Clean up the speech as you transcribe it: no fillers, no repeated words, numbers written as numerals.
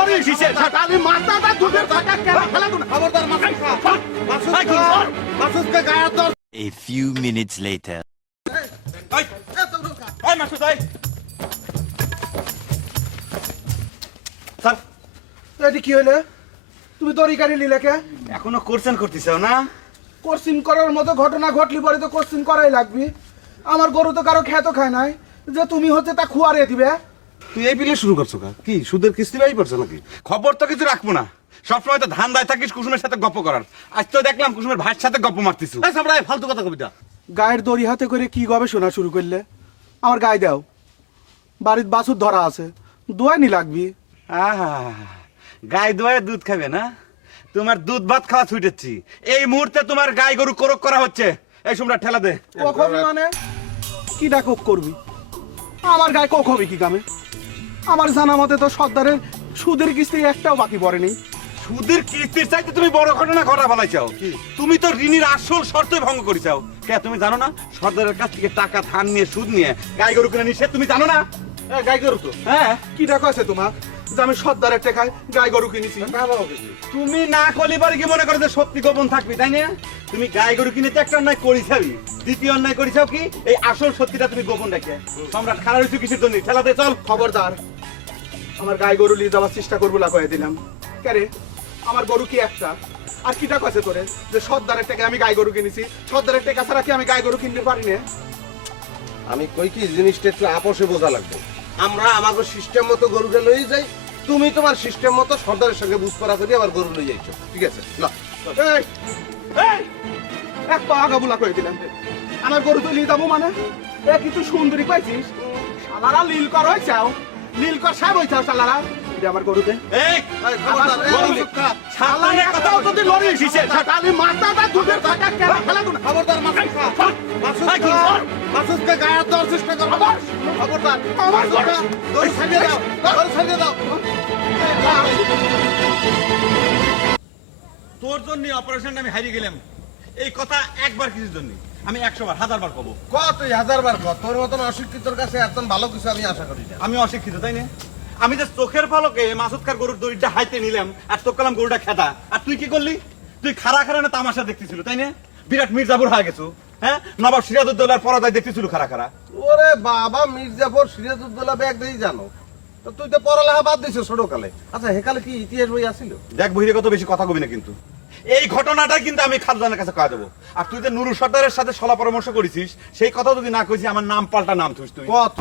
লড়িস কিসের? খালি মাথাটা দুধের ফাটা কেন ফেলা তো না? খবরদার মাসুদকে গায়ে হাত ধর। A few minutes later. এই মাসুদ ভাই, স্যার এটি কি হইলে? তুমি দড়ি গাড়ি নিলে কে? এখনো কোশ্চেন করতেছো না? কোশ্চিন করার মতো ঘটনা ঘটলি পরে তো কোশ্চিন করাই লাগবে। আমার গরু তো কারো খেতো খায় নাই যে তুমি হচ্ছে তা খুয়ারে দিবে। তুই এই বিলে শুরু করছো কা? কি সুদের কিস্তি বাই পড়ছে নাকি? খবর তো কিছু রাখবো না, সবসময় তো ধান দায় থাকিস কুসুমের সাথে গপ্প করার। আজ তো দেখলাম কুসুমের ভাইয়ের সাথে গপ্প মারতিস। ফালতু কথা কবিতা। গায়ের দড়ি হাতে করে কি গবেষণা শুরু করলে? আমার গায়ে দাও, বাড়ির বাছুর ধরা আছে, দোয়ানি লাগবি। আহা, গাই দোয়ায় দুধ খাবে না? তোমার দুধ ভাত খাওয়া ছুটেছি। এই মুহূর্তে তোমার গাই গরু কোরক করা হচ্ছে। এই সুমরা ঠেলা দে। কখবি মানে কি ডাকক করবি? আমার গায়ে কখবি কি কামে? আমার জানা মতে তো সর্দারের সুদের কিস্তি একটাও বাকি পড়েনি। সুদের কিস্তির চাইতে তুমি বড় ঘটনা ঘটা ফেলাইছাও। তুমি তো ঋণের আসল শর্তই ভঙ্গ করেছাও। কে তুমি জানো না? সর্দারের কাছ থেকে টাকা ধার নিয়ে সুদ নিয়ে গাই গরু কিনে নিষেধ তুমি জানো না? গাই গরু তো হ্যাঁ, কি ডাক আছে তোমার যে আমি সর্দারের টেকায় গাই গরু কিনেছি? তুমি না কলিবার কি মনে করো যে সত্যি গোপন থাকবি, তাই না? তুমি গাই গরু কিনেতে একটা অন্যায় করিছাবি, দ্বিতীয় অন্যায় করিছাও কি এই আসল সত্যিটা তুমি গোপন রাখে। সম্রাট খারাপ হয়েছে কিসের জন্য? ঠেলাতে চল। খবরদার, আমার গাই গরু নিয়ে যাওয়ার চেষ্টা করবো না কয়ে দিলাম। কেরে আমার গরু কি একটা? আর কি ডাক আছে তোরে যে সর্দারের টাকা আমি গাই গরু কিনেছি? সর্দারের টাকা ছাড়া কি আমি গাই গরু কিনতে পারি না? আমি কই কি জিনিসটা একটু আপোষে বোঝা লাগবে। আমরা আমাকে সিস্টেম মতো গরুটা লই যাই, তুমি তোমার সিস্টেম মতো সর্দারের সঙ্গে বুঝ করা করি আবার গরু লই যাইছো। ঠিক আছে না? এই, এই, এক পা আগাবুলা করে দিলাম। আমার গরু তো নিয়ে যাবো মানে? এ কিছু সুন্দরী পাইছিস? শালারা লীল কর হয়েছাও, লীল কর সাহেব হয়েছাও শালারা। এটা আমার গরুতে এই খবরদার, গরু চুপ খা। সামনে কথা যদি লড়িস কিসের? খালি মাথাটা দুধের ফাটা কেন ফেলা তো না? খবরদার মাসুদকে গায়ে হাত দেওয়ার চেষ্টা করো। খবরদার, আমার মাসুদকে গরু ছাড়িয়ে দাও, গরু ছাড়িয়ে দাও। তোর জন্য অপারেশনটা আমি হারিয়ে গেলাম, এই কথা একবার কিছুর জন্য আমি 100 বার 1000 বার কব। কত 1000 বার কত? তোর মতন অশিক্ষিতর কাছে এত ভালো কিছু আমি আশা করি না। আমি অশিক্ষিত, তাই না? আমি যে চোখের পলকে মাসুদ খার গরুর দড়িটা হাইতে নিলাম আর তো কলাম গরুটা খেতা, আর তুই কি করলি? তুই খাড়া খাড়া না তামাশা দেখতেছিল, তাই না? বিরাট মির্জাপুর হয়ে গেছো। হ্যাঁ, নবাব সিরাজউদ্দৌলার পরাজয় দেখতেছিল খাড়া খাড়া। ওরে বাবা, মির্জাফর সিরাজউদ্দৌলা ব্যাগ দেই জানো তো? তুই তো পড়ালেখা বাদ দিছিস ছোটকালে। আচ্ছা, হেকালে কি ইতিহাস বই আছিল? দেখ বহিরে কত বেশি কথা কবি না কিন্তু। এই ঘটনাটা কিন্তু আমি খালদানের কাছে কয়ে দেবো। আর তুই যে নুরু সর্দারের সাথে সলা পরামর্শ করেছিস সেই কথা যদি না কইছি আমার নাম পাল্টা নাম থুস তুই। কত